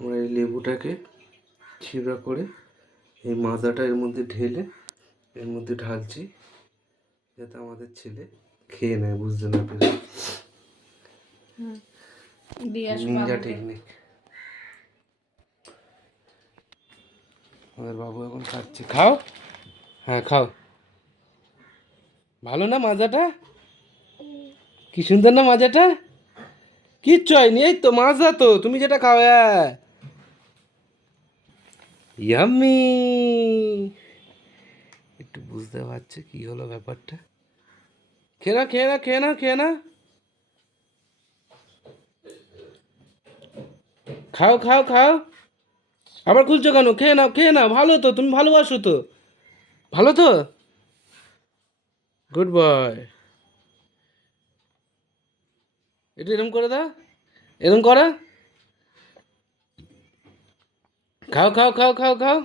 আমরা এই লেবুটাকে ছিঁড়া করে এই মাজাটা এর মধ্যে ঢেলে এর মধ্যে ঢালছি, যাতে আমাদের ছেলে খেয়ে নেয়, বুঝতে না পেরে। Ninja technique. আমাদের বাবু এখন খাচ্ছে। খাও, হ্যাঁ খাও। ভালো না মাজাটা? কি সুন্দর না মাজাটা? কিচ্ছু হয়নি, এই তো মাজা তো, তুমি যেটা খাও। হ্যাঁ, ইয়াম্মি। একটু বুঝতে পারছে কি হলো ব্যাপারটা। খেয়ে না, খেয়ে না, খেয়ে না, খেয়ে না। খাও খাও খাও। আবার খুলছো কেন? খেয়ে নাও, খেয়ে নাও। ভালো তো, তুমি ভালোবাসো তো। ভালো তো, গুড বয়। এটা এরম করে দাও, এরম করো। খাও খাও খাও খাও খাও।